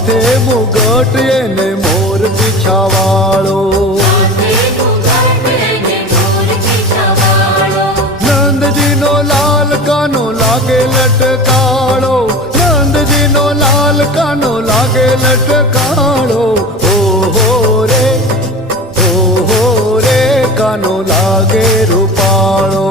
માથે મુગટ એને મોર પીછાવાળો, નંદજીનો લાલ કાનો લાગે લટકાળો, નંદજીનો લાલ કાનો લાગે લટકાળો. ઓહો રે કાનો લાગે રૂપાળો,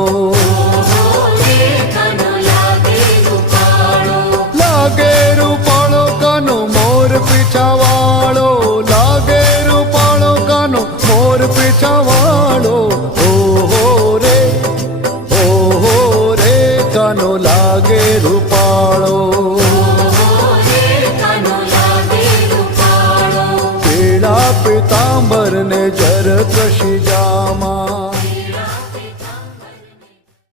લાગે રૂપાળો કાનો મોર પીછાવાળો, લાગે રૂપાળો કાનો મોર પીછાવાળો. ઓહો રે કાનો લાગે રૂપાળો, પીળા પીતાંબર ને જર કશી